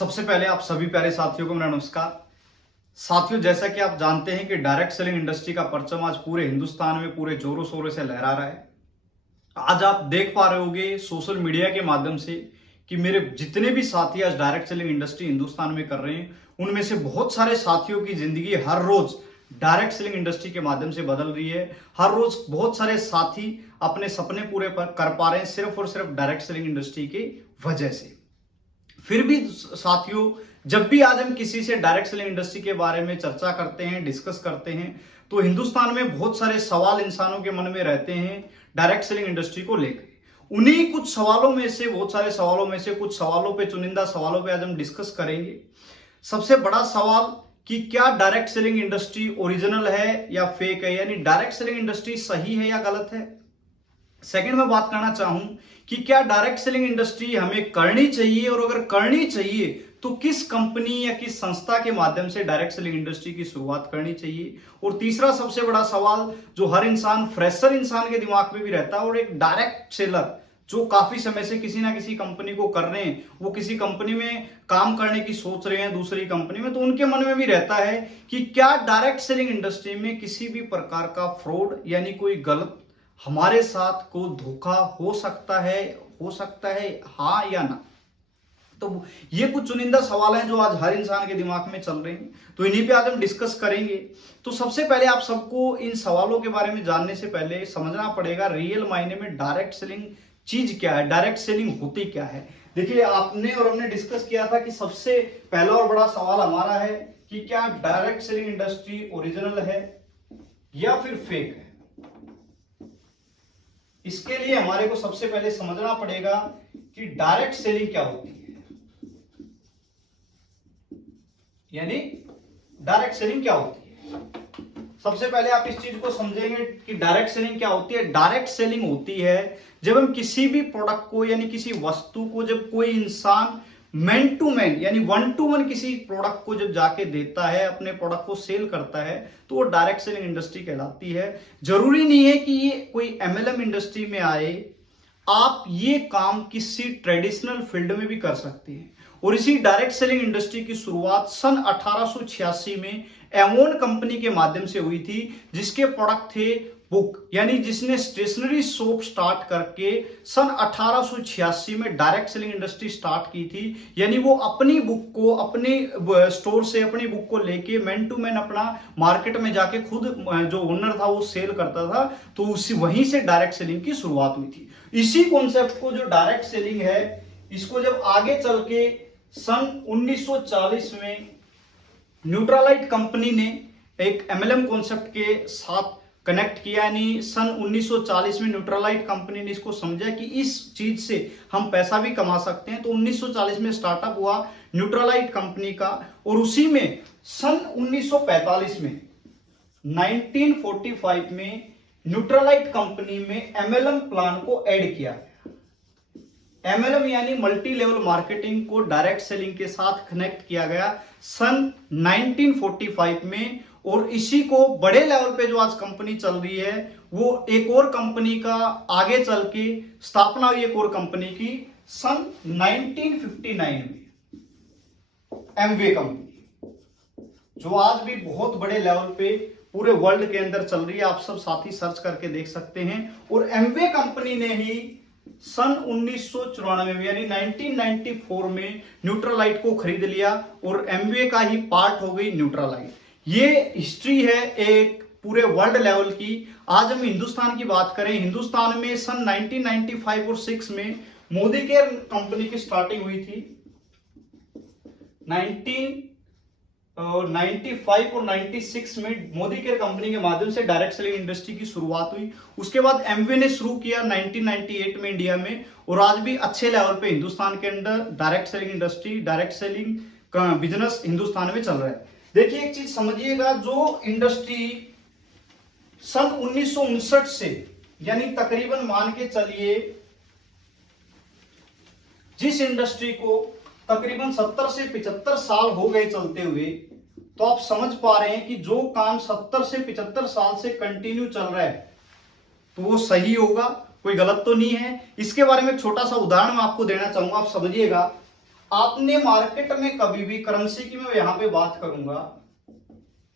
सबसे पहले आप सभी प्यारे साथियों को मेरा नमस्कार। साथियों, जैसा कि आप जानते हैं कि डायरेक्ट सेलिंग इंडस्ट्री का परचम आज पूरे हिंदुस्तान में पूरे जोरों शोरों से लहरा रहा है। आज आप देख पा रहे होंगे सोशल मीडिया के माध्यम से कि मेरे जितने भी साथी आज डायरेक्ट सेलिंग इंडस्ट्री हिंदुस्तान में कर रहे हैं, उनमें से बहुत सारे साथियों की जिंदगी हर रोज डायरेक्ट सेलिंग इंडस्ट्री के माध्यम से बदल रही है। हर रोज बहुत सारे साथी अपने सपने पूरे कर पा रहे हैं सिर्फ और सिर्फ डायरेक्ट सेलिंग इंडस्ट्री की वजह से। फिर भी साथियों, जब भी आज हम किसी से डायरेक्ट सेलिंग इंडस्ट्री के बारे में चर्चा करते हैं, डिस्कस करते हैं, तो हिंदुस्तान में बहुत सारे सवाल इंसानों के मन में रहते हैं डायरेक्ट सेलिंग इंडस्ट्री को लेकर। उन्हीं कुछ सवालों में से, बहुत सारे सवालों में से कुछ सवालों पे, चुनिंदा सवालों पे आज हम डिस्कस करेंगे। सबसे बड़ा सवाल कि क्या डायरेक्ट सेलिंग इंडस्ट्री ओरिजिनल है या फेक है, यानी डायरेक्ट सेलिंग इंडस्ट्री सही है या गलत है। सेकंड में बात करना चाहूं कि क्या डायरेक्ट सेलिंग इंडस्ट्री हमें करनी चाहिए, और अगर करनी चाहिए तो किस कंपनी या किस संस्था के माध्यम से डायरेक्ट सेलिंग इंडस्ट्री की शुरुआत करनी चाहिए। और तीसरा सबसे बड़ा सवाल जो हर इंसान, फ्रेशर इंसान के दिमाग में भी रहता है, और एक डायरेक्ट सेलर जो काफी समय से किसी ना किसी कंपनी को कर रहे हैं, वो किसी कंपनी में काम करने की सोच रहे हैं दूसरी कंपनी में, तो उनके मन में भी रहता है कि क्या डायरेक्ट सेलिंग इंडस्ट्री में किसी भी प्रकार का फ्रॉड यानी कोई गलत हमारे साथ को धोखा हो सकता है हाँ या ना। तो ये कुछ चुनिंदा सवाल हैं जो आज हर इंसान के दिमाग में चल रहे हैं, तो इन्हीं पे आज हम डिस्कस करेंगे। तो सबसे पहले आप सबको इन सवालों के बारे में जानने से पहले समझना पड़ेगा रियल मायने में डायरेक्ट सेलिंग चीज क्या है, डायरेक्ट सेलिंग होती क्या है। देखिए, आपने और हमने डिस्कस किया था कि सबसे पहला और बड़ा सवाल हमारा है कि क्या डायरेक्ट सेलिंग इंडस्ट्री ओरिजिनल है या फिर फेक है। इसके लिए हमारे को सबसे पहले समझना पड़ेगा कि डायरेक्ट सेलिंग क्या होती है, यानी डायरेक्ट सेलिंग क्या होती है। सबसे पहले आप इस चीज को समझेंगे कि डायरेक्ट सेलिंग क्या होती है। डायरेक्ट सेलिंग होती है जब हम किसी भी प्रोडक्ट को यानी किसी वस्तु को, जब कोई इंसान मैन टू मैन यानी वन टू वन किसी प्रोडक्ट को जब जाके देता है, अपने प्रोडक्ट को सेल करता है, तो वो डायरेक्ट सेलिंग इंडस्ट्री कहलाती है। जरूरी नहीं है कि ये कोई एमएलएम इंडस्ट्री में आए, आप ये काम किसी ट्रेडिशनल फील्ड में भी कर सकते हैं। और इसी डायरेक्ट सेलिंग इंडस्ट्री की शुरुआत सन 1886 में एवोन कंपनी के माध्यम से हुई थी, जिसके प्रोडक्ट थे बुक, यानी जिसने स्टेशनरी शॉप स्टार्ट करके सन 1886 में डायरेक्ट सेलिंग इंडस्ट्री स्टार्ट की थी। यानी वो अपनी बुक को अपने स्टोर से अपनी बुक को लेके मैन टू मैन अपना मार्केट में जाके खुद जो ओनर था वो सेल करता था, तो उसी वहीं से डायरेक्ट सेलिंग की शुरुआत हुई थी। इसी कॉन्सेप्ट को जो डायरेक्ट सेलिंग है, इसको जब आगे चल के सन 1940 में न्यूट्रालाइट कंपनी ने एक एमएलएम कॉन्सेप्ट के साथ कनेक्ट किया, यानी सन 1940 में न्यूट्रालाइट कंपनी ने इसको समझा कि इस चीज से हम पैसा भी कमा सकते हैं। तो 1940 में स्टार्टअप हुआ न्यूट्रालाइट कंपनी का, और उसी में सन 1945 में 1945 में न्यूट्रालाइट कंपनी में एमएलएम प्लान को ऐड किया। एमएलएम यानी मल्टी लेवल मार्केटिंग को डायरेक्ट सेलिंग के साथ कनेक्ट किया गया सन 1945 में। और इसी को बड़े लेवल पे जो आज कंपनी चल रही है, वो एक और कंपनी का आगे चल के स्थापना हुई एक और कंपनी की सन 1959 में, एमवे कंपनी, जो आज भी बहुत बड़े लेवल पे पूरे वर्ल्ड के अंदर चल रही है। आप सब साथी सर्च करके देख सकते हैं। और एमवे कंपनी ने ही सन 1994 में यानी 1994 में न्यूट्रालाइट को खरीद लिया, और एमवे का ही पार्ट हो गई न्यूट्रालाइट। ये हिस्ट्री है एक पूरे वर्ल्ड लेवल की। आज हम हिंदुस्तान की बात करें, हिंदुस्तान में सन 1995 और 6 में मोदी केयर कंपनी की स्टार्टिंग हुई थी। 1995 और 96 में मोदी केयर कंपनी के माध्यम से डायरेक्ट सेलिंग इंडस्ट्री की शुरुआत हुई। उसके बाद एमवे ने शुरू किया 1998 में इंडिया में, और आज भी अच्छे लेवल पे हिंदुस्तान के अंदर direct selling industry, direct selling का बिजनेस हिंदुस्तान में चल रहा है। देखिए, एक चीज समझिएगा, जो इंडस्ट्री सन 1959 से, यानी तकरीबन मान के चलिए जिस इंडस्ट्री को तकरीबन 70 से 75 साल हो गए चलते हुए, तो आप समझ पा रहे हैं कि जो काम 70 से 75 साल से कंटिन्यू चल रहा है, तो वो सही होगा, कोई गलत तो नहीं है। इसके बारे में एक छोटा सा उदाहरण मैं आपको देना चाहूंगा, आप समझिएगा। आपने मार्केट में कभी भी करेंसी की मैं यहां पे बात करूंगा,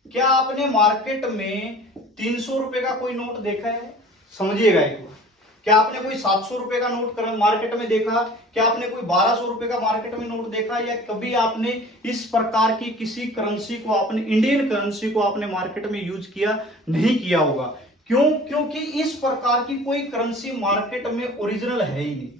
क्या आपने मार्केट में 300 रुपए का कोई नोट देखा है? समझिएगा एक बार, क्या आपने कोई 700 रुपए का नोट मार्केट में देखा? क्या आपने कोई 1200 रुपए का मार्केट में नोट देखा? या कभी आपने इस प्रकार की किसी करेंसी को, आपने इंडियन करेंसी को आपने मार्केट में यूज किया? नहीं किया होगा। क्यों? क्योंकि इस प्रकार की कोई करेंसी मार्केट में ओरिजिनल है ही नहीं।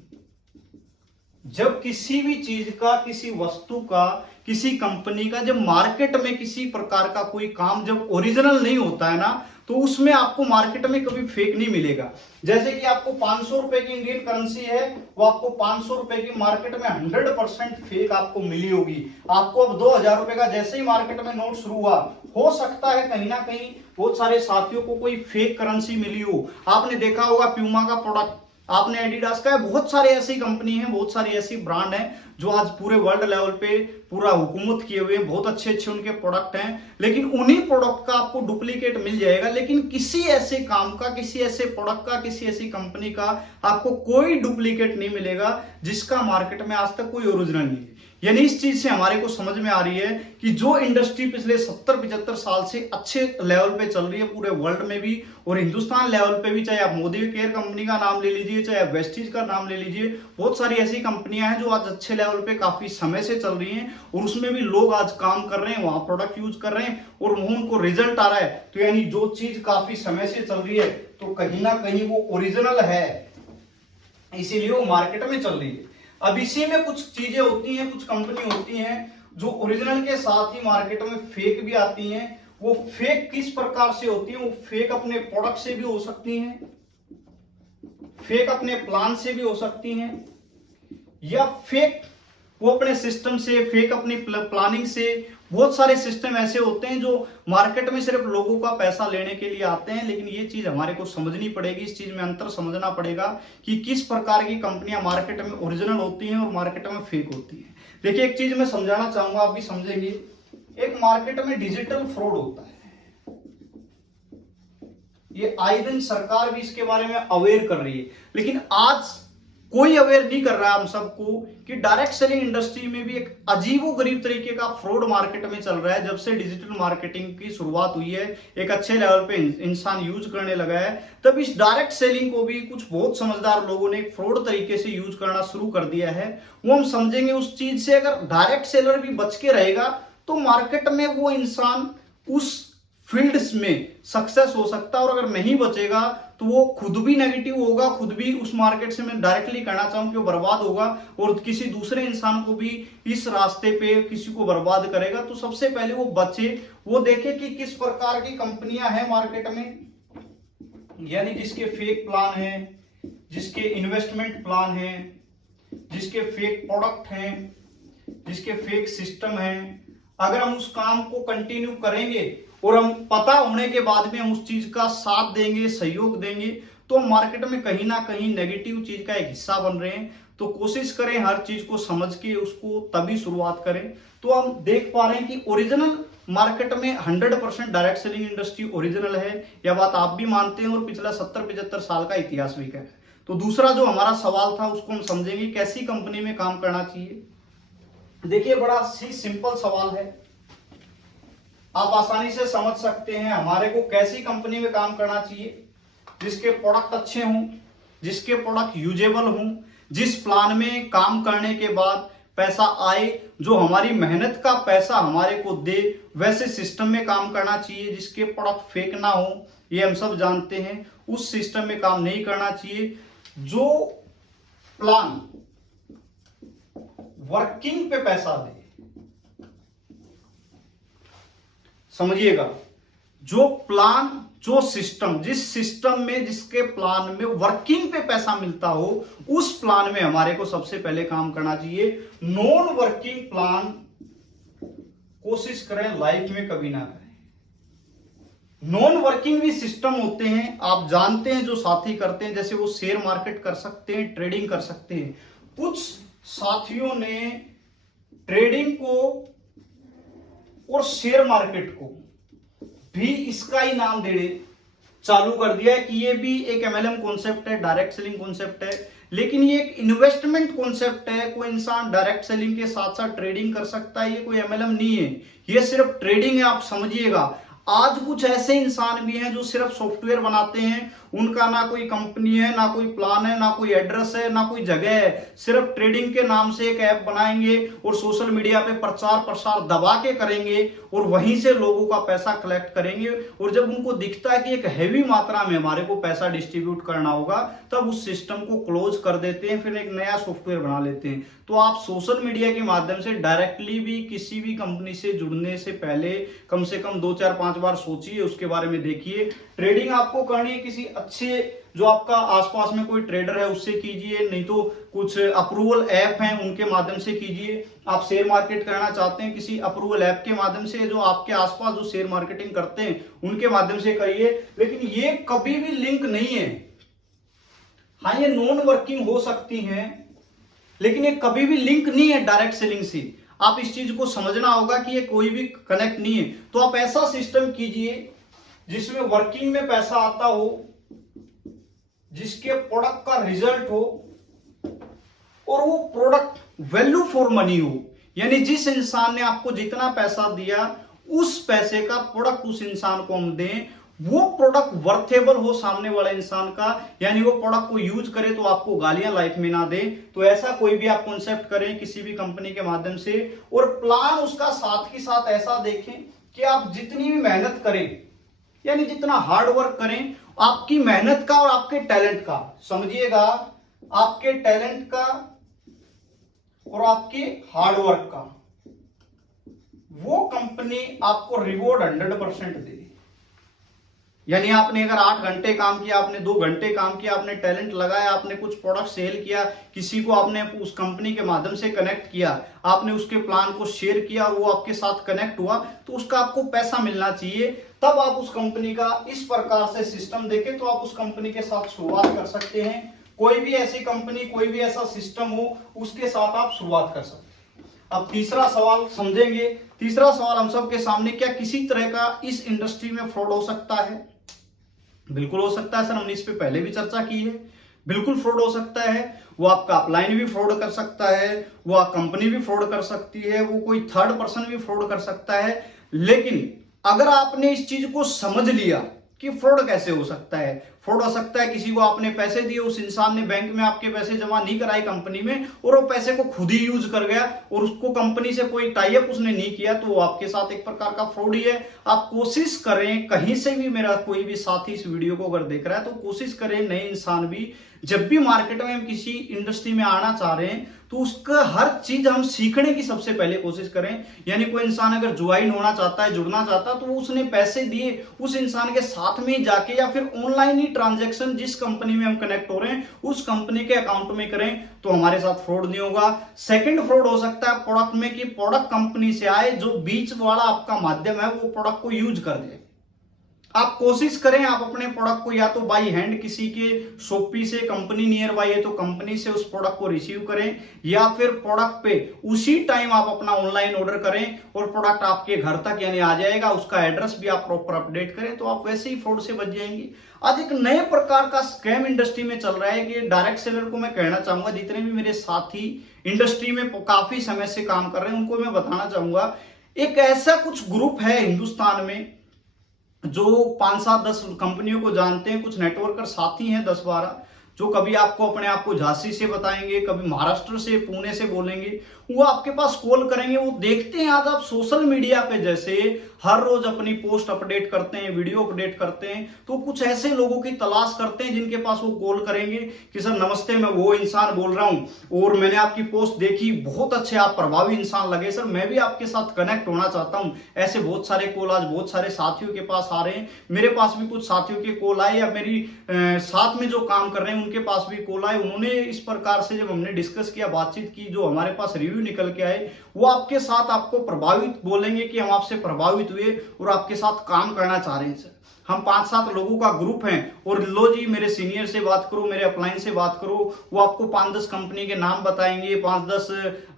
जब किसी भी चीज का, किसी वस्तु का, किसी कंपनी का जब मार्केट में किसी प्रकार का कोई काम जब ओरिजिनल नहीं होता है ना, तो उसमें आपको मार्केट में कभी फेक नहीं मिलेगा। जैसे कि आपको 500 रुपए की इंडियन करेंसी है, वो आपको 500 रुपए की मार्केट में 100% फेक आपको मिली होगी। आपको अब 2000 रुपए का जैसे ही मार्केट में नोट शुरू हुआ, हो सकता है कहीं ना कहीं बहुत सारे साथियों को कोई फेक करेंसी मिली हो। आपने देखा होगा प्यूमा का प्रोडक्ट, आपने एडिडास का है, बहुत सारे ऐसी कंपनी हैं, बहुत सारी ऐसी ब्रांड हैं जो आज पूरे वर्ल्ड लेवल पे पूरा हुकूमत किए हुए हैं, बहुत अच्छे अच्छे उनके प्रोडक्ट हैं। लेकिन उन्हीं प्रोडक्ट का आपको डुप्लीकेट मिल जाएगा, लेकिन किसी ऐसे काम का, किसी ऐसे प्रोडक्ट का, किसी ऐसी कंपनी का आपको कोई डुप्लीकेट नहीं मिलेगा जिसका मार्केट में आज तक कोई ओरिजिनल नहीं है। यानी इस चीज से हमारे को समझ में आ रही है कि जो इंडस्ट्री पिछले 70-75 साल से अच्छे लेवल पे चल रही है पूरे वर्ल्ड में भी और हिंदुस्तान लेवल पे भी, चाहे आप मोदी केयर कंपनी का नाम ले लीजिए, चाहे आप वेस्टीज का नाम ले लीजिए, बहुत सारी ऐसी कंपनियां हैं जो आज अच्छे लेवल पे काफी समय से चल रही हैं और उसमें भी लोग आज काम कर रहे हैं, वहां प्रोडक्ट यूज कर रहे हैं और वहां उनको रिजल्ट आ रहा है। तो यानी जो चीज काफी समय से चल रही है तो कहीं ना कहीं वो ओरिजिनल है, इसीलिए वो मार्केट में चल रही है। अब इसी में कुछ चीजें होती हैं, कुछ कंपनी होती हैं जो ओरिजिनल के साथ ही मार्केट में फेक भी आती हैं। वो फेक किस प्रकार से होती है? वो फेक अपने प्रोडक्ट से भी हो सकती हैं, फेक अपने प्लान से भी हो सकती हैं, या फेक वो अपने सिस्टम से, फेक अपनी प्लानिंग से। बहुत सारे सिस्टम ऐसे होते हैं जो मार्केट में सिर्फ लोगों का पैसा लेने के लिए आते हैं, लेकिन ये चीज हमारे को समझनी पड़ेगी, इस चीज में अंतर समझना पड़ेगा कि किस प्रकार की कंपनियां मार्केट में ओरिजिनल होती हैं और मार्केट में फेक होती हैं। देखिए एक चीज मैं समझाना चाहूंगा, आप भी समझेंगे। एक मार्केट में डिजिटल फ्रॉड होता है, ये आए दिन सरकार भी इसके बारे में अवेयर कर रही है, लेकिन आज कोई अवेयर नहीं कर रहा है हम सबको कि डायरेक्ट सेलिंग इंडस्ट्री में भी एक अजीबोगरीब तरीके का फ्रॉड मार्केट में चल रहा है। जब से डिजिटल मार्केटिंग की शुरुआत हुई है, एक अच्छे लेवल पे इंसान यूज करने लगा है, तब इस डायरेक्ट सेलिंग को भी कुछ बहुत समझदार लोगों ने एक फ्रॉड तरीके से यूज करना शुरू कर दिया है। वो हम समझेंगे उस चीज से। अगर डायरेक्ट सेलर भी बच के रहेगा तो मार्केट में वो इंसान उस फील्ड्स में सक्सेस हो सकता है, और अगर नहीं बचेगा तो वो खुद भी नेगेटिव होगा, खुद भी उस मार्केट से मैं डायरेक्टली कहना चाहूं कि वो बर्बाद होगा और किसी दूसरे इंसान को भी इस रास्ते पे किसी को बर्बाद करेगा। तो सबसे पहले वो बचे, वो देखे कि किस प्रकार की कंपनियां हैं मार्केट में, यानी जिसके फेक प्लान हैं, जिसके इन्वेस्टमेंट प्लान हैं, जिसके फेक प्रोडक्ट हैं, जिसके फेक सिस्टम हैं। अगर हम उस काम को कंटिन्यू करेंगे और हम पता होने के बाद में हम उस चीज का साथ देंगे, सहयोग देंगे, तो हम मार्केट में कहीं ना कहीं नेगेटिव चीज का एक हिस्सा बन रहे हैं। तो कोशिश करें हर चीज को समझ के उसको तभी शुरुआत करें। तो हम देख पा रहे हैं कि ओरिजिनल मार्केट में 100% डायरेक्ट सेलिंग इंडस्ट्री ओरिजिनल है, यह बात आप भी मानते हैं और पिछला 70-75 साल का इतिहास भी है। तो दूसरा जो हमारा सवाल था उसको हम समझेंगे, कैसी कंपनी में काम करना चाहिए। देखिए बड़ा ही सिंपल सवाल है, आप आसानी से समझ सकते हैं। हमारे को कैसी कंपनी में काम करना चाहिए? जिसके प्रोडक्ट अच्छे हों, जिसके प्रोडक्ट यूजेबल हों, जिस प्लान में काम करने के बाद पैसा आए, जो हमारी मेहनत का पैसा हमारे को दे, वैसे सिस्टम में काम करना चाहिए। जिसके प्रोडक्ट फेक ना हो, ये हम सब जानते हैं, उस सिस्टम में काम नहीं करना चाहिए। जो प्लान वर्किंग पे पैसा दे, समझिएगा, जो प्लान, जो सिस्टम, जिस सिस्टम में, जिसके प्लान में वर्किंग पे पैसा मिलता हो, उस प्लान में हमारे को सबसे पहले काम करना चाहिए। नॉन वर्किंग प्लान कोशिश करें लाइफ में कभी ना करें। नॉन वर्किंग भी सिस्टम होते हैं, आप जानते हैं, जो साथी करते हैं, जैसे वो शेयर मार्केट कर सकते हैं, ट्रेडिंग कर सकते हैं। कुछ साथियों ने ट्रेडिंग को और शेयर मार्केट को भी इसका ही नाम देने चालू कर दिया है कि ये भी एक MLM कॉन्सेप्ट है, डायरेक्ट सेलिंग कॉन्सेप्ट है। लेकिन ये एक इन्वेस्टमेंट कॉन्सेप्ट है। कोई इंसान डायरेक्ट सेलिंग के साथ साथ ट्रेडिंग कर सकता है, ये कोई एमएलएम नहीं है, ये सिर्फ ट्रेडिंग है, आप समझिएगा। आज कुछ ऐसे इंसान भी हैं जो सिर्फ सॉफ्टवेयर बनाते हैं, उनका ना कोई कंपनी है, ना कोई प्लान है, ना कोई एड्रेस है, ना कोई जगह है, सिर्फ ट्रेडिंग के नाम से एक ऐप बनाएंगे और सोशल मीडिया पे प्रचार प्रसार दबा के करेंगे और वहीं से लोगों का पैसा कलेक्ट करेंगे। और जब उनको दिखता है कि एक हैवी मात्रा में हमारे को पैसा डिस्ट्रीब्यूट करना होगा, तब उस सिस्टम को क्लोज कर देते हैं, फिर एक नया सॉफ्टवेयर बना लेते हैं। तो आप सोशल मीडिया के माध्यम से डायरेक्टली भी किसी भी कंपनी से जुड़ने से पहले कम से कम 2 4 5 बार सोचिए, उसके बारे में देखिए। ट्रेडिंग आपको करनी है किसी अच्छे, जो आपका आसपास में कोई ट्रेडर है उससे कीजिए, नहीं तो कुछ अप्रूवल ऐप हैं उनके माध्यम से कीजिए। आप शेयर मार्केट करना चाहते हैं किसी अप्रूवल ऐप के माध्यम से, जो आपके आसपास जो शेयर मार्केटिंग करते हैं उनके माध्यम से करिए। लेकिन ये कभी भी लिंक नहीं है। हाँ, ये नॉन वर्किंग हो सकती है, लेकिन ये कभी भी लिंक नहीं है डायरेक्ट सेलिंग से। आप इस चीज को समझना होगा कि ये कोई भी कनेक्ट नहीं है। तो आप ऐसा सिस्टम कीजिए जिसमें वर्किंग में पैसा आता हो, जिसके प्रोडक्ट का रिजल्ट हो और वो प्रोडक्ट वैल्यू फॉर मनी हो, यानी जिस इंसान ने आपको जितना पैसा दिया उस पैसे का प्रोडक्ट उस इंसान को हम दें, वो प्रोडक्ट वर्थेबल हो सामने वाले इंसान का, यानी वो प्रोडक्ट को यूज करे तो आपको गालियां लाइफ में ना दे। तो ऐसा कोई भी आप कॉन्सेप्ट करें किसी भी कंपनी के माध्यम से, और प्लान उसका साथ ही साथ ऐसा देखें कि आप जितनी भी मेहनत करें, यानी जितना हार्ड वर्क करें, आपकी मेहनत का और आपके टैलेंट का, समझिएगा, आपके टैलेंट का और आपके हार्ड वर्क का, वो कंपनी आपको रिवॉर्ड 100% देगी। यानी आपने अगर 8 घंटे काम किया, आपने 2 घंटे काम किया, आपने टैलेंट लगाया, आपने कुछ प्रोडक्ट सेल किया, किसी को आपने उस कंपनी के माध्यम से कनेक्ट किया, आपने उसके प्लान को शेयर किया और वो आपके साथ कनेक्ट हुआ, तो उसका आपको पैसा मिलना चाहिए। तब आप उस कंपनी का इस प्रकार से सिस्टम देखें तो आप उस कंपनी के साथ शुरुआत कर सकते हैं। कोई भी ऐसी कंपनी, कोई भी ऐसा सिस्टम हो, उसके साथ आप शुरुआत कर सकते हैं। अब तीसरा सवाल समझेंगे। तीसरा सवाल हम सबके सामने, क्या किसी तरह का इस इंडस्ट्री में फ्रॉड हो सकता है? बिल्कुल हो सकता है सर, हमने इस पे पहले भी चर्चा की है। बिल्कुल फ्रॉड हो सकता है। वो आपका अपलाइन भी फ्रॉड कर सकता है, वो कंपनी भी फ्रॉड कर सकती है, वो कोई थर्ड पर्सन भी फ्रॉड कर सकता है। लेकिन अगर आपने इस चीज को समझ लिया कि फ्रॉड कैसे हो सकता है, फ्रॉड हो सकता है किसी को आपने पैसे दिए, उस इंसान ने बैंक में आपके पैसे जमा नहीं कराए कंपनी में, और वो पैसे को खुद ही यूज कर गया और उसको कंपनी से कोई टाई अप उसने नहीं किया, तो वो आपके साथ एक प्रकार का फ्रॉड ही है। आप कोशिश करें, कहीं से भी मेरा कोई भी साथी इस वीडियो को अगर देख रहा है तो कोशिश करें, नए इंसान भी जब भी मार्केट में हम किसी इंडस्ट्री में आना चाह रहे हैं तो उसका हर चीज हम सीखने की सबसे पहले कोशिश करें। यानी कोई इंसान अगर ज्वाइन होना चाहता है, जुड़ना चाहता है, तो उसने पैसे दिए, उस इंसान के साथ में जाके या फिर ऑनलाइन ही ट्रांजैक्शन जिस कंपनी में हम कनेक्ट हो रहे हैं उस कंपनी के अकाउंट में करें, तो हमारे साथ फ्रॉड नहीं होगा। सेकंड फ्रॉड हो सकता है प्रोडक्ट में, कि प्रोडक्ट कंपनी से आए, जो बीच वाला आपका माध्यम है वो प्रोडक्ट को यूज कर दे। आप कोशिश करें, आप अपने प्रोडक्ट को या तो बाई हैंड किसी के शॉपी से, कंपनी नियर बाई है तो कंपनी से उस प्रोडक्ट को रिसीव करें, या फिर प्रोडक्ट पे उसी टाइम आप अपना ऑनलाइन ऑर्डर करें और प्रोडक्ट आपके घर तक यानी आ जाएगा। उसका एड्रेस भी आप प्रॉपर अपडेट करें, तो आप वैसे ही फ्रॉड से बच जाएंगे। आज एक नए प्रकार का स्कैम इंडस्ट्री में चल रहा है कि डायरेक्ट सेलर को मैं कहना चाहूंगा, जितने भी मेरे साथी इंडस्ट्री में काफी समय से काम कर रहे हैं उनको मैं बताना चाहूंगा, एक ऐसा कुछ ग्रुप है हिंदुस्तान में जो 5 7 10 कंपनियों को जानते हैं। कुछ नेटवर्कर साथी हैं 10 12, जो कभी आपको अपने आप को झांसी से बताएंगे, कभी महाराष्ट्र से, पुणे से बोलेंगे। वो आपके पास कॉल करेंगे। वो देखते हैं आज आप सोशल मीडिया पे जैसे हर रोज अपनी पोस्ट अपडेट करते हैं, वीडियो अपडेट करते हैं, तो कुछ ऐसे लोगों की तलाश करते हैं जिनके पास वो कॉल करेंगे कि सर नमस्ते, मैं वो इंसान बोल रहा हूं और मैंने आपकी पोस्ट देखी, बहुत अच्छे आप प्रभावी इंसान लगे सर, मैं भी आपके साथ कनेक्ट होना चाहता हूं। ऐसे बहुत सारे कॉल आज बहुत सारे साथियों के पास आ रहे हैं। मेरे पास भी कुछ साथियों के कॉल आए, या मेरी साथ में जो काम कर रहे हैं उनके पास भी कॉल आए। उन्होंने इस प्रकार से जब हमने डिस्कस किया, बातचीत की, जो हमारे पास रिव्यू निकल के आए, वो आपके साथ आपको प्रभावित बोलेंगे कि हम आपसे प्रभावित हुए और आपके साथ काम करना चाह रहे हैं सर। हम 5 7 लोगों का ग्रुप हैं और लो जी मेरे सीनियर से बात करो, मेरे अपलाइन से बात करो, वो आपको 5 10 कंपनी के नाम बताएंगे, 5 10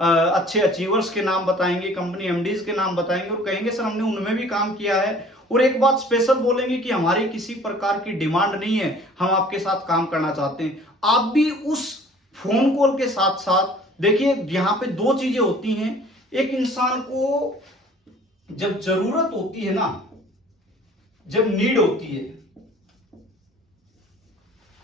अच्छे अचीवर्स के नाम बताएंगे, कंपनी एमडीज के नाम बताएंगे और कहेंगे सर हमने उनमें भी काम किया है। और एक बात स्पेशल बोलेंगे कि हमारी किसी प्रकार की डिमांड नहीं है, हम आपके साथ काम करना चाहते हैं। आप भी उस फोन कॉल के साथ साथ देखिए यहां पे दो चीजें होती हैं। एक इंसान को जब जरूरत होती है ना, जब नीड होती है,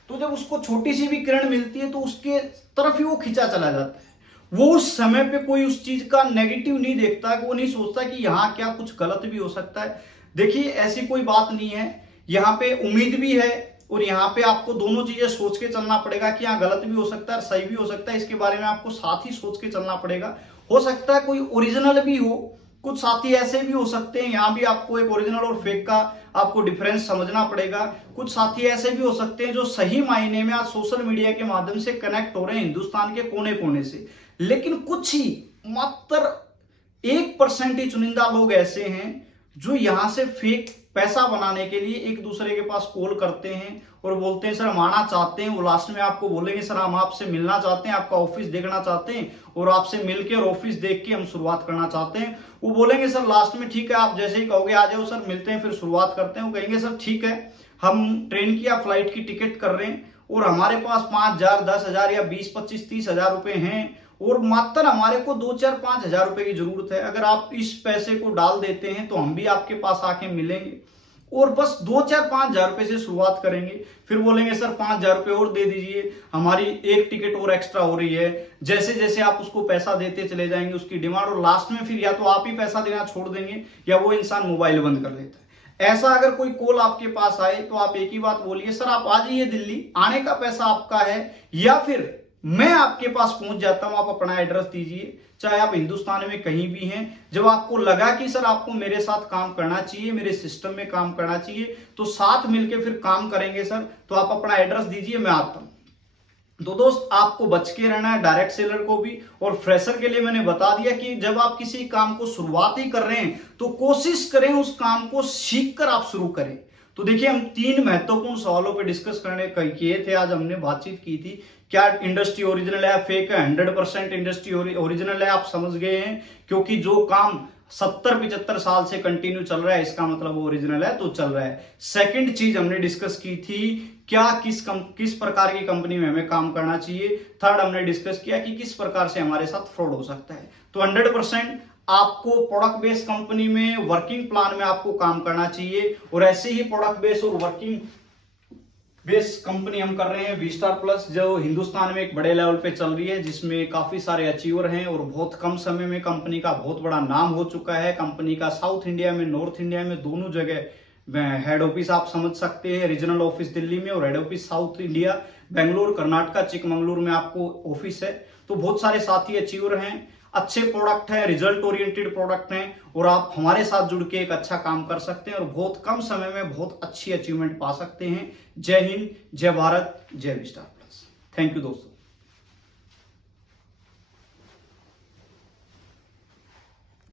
तो जब उसको छोटी सी भी किरण मिलती है तो उसके तरफ ही वो खिंचा चला जाता है। वो उस समय पे कोई उस चीज का नेगेटिव नहीं देखता, वो नहीं सोचता कि यहां क्या कुछ गलत भी हो सकता है। देखिए ऐसी कोई बात नहीं है, यहाँ पे उम्मीद भी है और यहाँ पे आपको दोनों चीजें सोच के चलना पड़ेगा कि यहाँ गलत भी हो सकता है और सही भी हो सकता है। इसके बारे में आपको साथ ही सोच के चलना पड़ेगा। हो सकता है कोई ओरिजिनल भी हो, कुछ साथी ऐसे भी हो सकते हैं, यहाँ भी आपको एक ओरिजिनल और फेक का आपको डिफरेंस समझना पड़ेगा। कुछ साथी ऐसे भी हो सकते हैं जो सही मायने में आज सोशल मीडिया के माध्यम से कनेक्ट हो रहे हैं हिंदुस्तान के कोने कोने से, लेकिन कुछ ही मात्र 1% ही चुनिंदा लोग ऐसे हैं जो यहां से फेक पैसा बनाने के लिए एक दूसरे के पास कॉल करते हैं और बोलते हैं सर हम आना चाहते हैं। वो लास्ट में आपको बोलेंगे सर हम आपसे मिलना चाहते हैं, आपका ऑफिस देखना चाहते हैं और आपसे मिलकर और ऑफिस देख के हम शुरुआत करना चाहते हैं। वो बोलेंगे सर लास्ट में ठीक है, आप जैसे ही कहोगे आ जाओ सर मिलते हैं फिर शुरुआत करते हैं। वो कहेंगे सर ठीक है, हम ट्रेन की या फ्लाइट की टिकट कर रहे हैं और हमारे पास 5,000, 10,000 या 20, 25, 30,000 रुपए हैं और मात्र हमारे को 2, 4, 5,000 रुपए की जरूरत है। अगर आप इस पैसे को डाल देते हैं तो हम भी आपके पास आके मिलेंगे और बस 2, 4, 5,000 रुपए से शुरुआत करेंगे। फिर बोलेंगे सर 5,000 रुपए और दे दीजिए, हमारी एक टिकट और एक्स्ट्रा हो रही है। जैसे जैसे आप उसको पैसा देते चले जाएंगे उसकी डिमांड, और लास्ट में फिर या तो आप ही पैसा देना छोड़ देंगे या वो इंसान मोबाइल बंद कर लेता है। ऐसा अगर कोई कॉल आपके पास आए तो आप एक ही बात बोलिए, सर आप आ जाइए दिल्ली, आने का पैसा आपका है या फिर मैं आपके पास पहुंच जाता हूं, आप अपना एड्रेस दीजिए, चाहे आप हिंदुस्तान में कहीं भी हैं। जब आपको लगा कि सर आपको मेरे साथ काम करना चाहिए, मेरे सिस्टम में काम करना चाहिए, तो साथ मिलकर फिर काम करेंगे सर, तो आप अपना एड्रेस दीजिए, मैं आता हूं। तो दोस्त आपको बच के रहना है, डायरेक्ट सेलर को भी। और फ्रेशर के लिए मैंने बता दिया कि जब आप किसी काम को शुरुआत ही कर रहे हैं तो कोशिश करें उस काम को सीखकर आप शुरू करें। तो देखिए हम 3 महत्वपूर्ण सवालों पे डिस्कस करने किए थे, आज हमने बातचीत की थी। क्या इंडस्ट्री ओरिजिनल है फेक है? 100% इंडस्ट्री ओरिजिनल है, आप समझ गए हैं, क्योंकि जो काम 70-75 साल से कंटिन्यू चल रहा है इसका मतलब वो ओरिजिनल है तो चल रहा है। सेकंड चीज हमने डिस्कस की थी, क्या किस प्रकार की कंपनी में हमें काम करना चाहिए। थर्ड हमने डिस्कस किया कि किस प्रकार से हमारे साथ फ्रॉड हो सकता है। तो 100% आपको प्रोडक्ट बेस्ड कंपनी में वर्किंग प्लान में आपको काम करना चाहिए, और ऐसे ही प्रोडक्ट बेस्ड और वर्किंग बेस्ड कंपनी हम कर रहे हैं वी स्टार प्लस, जो हिंदुस्तान में एक बड़े लेवल पे चल रही है, जिसमें काफी सारे अचीवर हैं और बहुत कम समय में कंपनी का बहुत बड़ा नाम हो चुका है। कंपनी का साउथ इंडिया में, नॉर्थ इंडिया में दोनों जगह हेड ऑफिस आप समझ सकते हैं, रीजनल ऑफिस दिल्ली में और head office south India Bengaluru Karnataka Chikmagaluru में आपको ऑफिस है। तो बहुत सारे साथी अचीवर हैं, अच्छे प्रोडक्ट है, रिजल्ट ओरिएंटेड प्रोडक्ट हैं और आप हमारे साथ जुड़ के एक अच्छा काम कर सकते हैं और बहुत कम समय में बहुत अच्छी अचीवमेंट पा सकते हैं। जय हिंद, जय भारत, जय विस्टार प्लस। थैंक यू दोस्तों।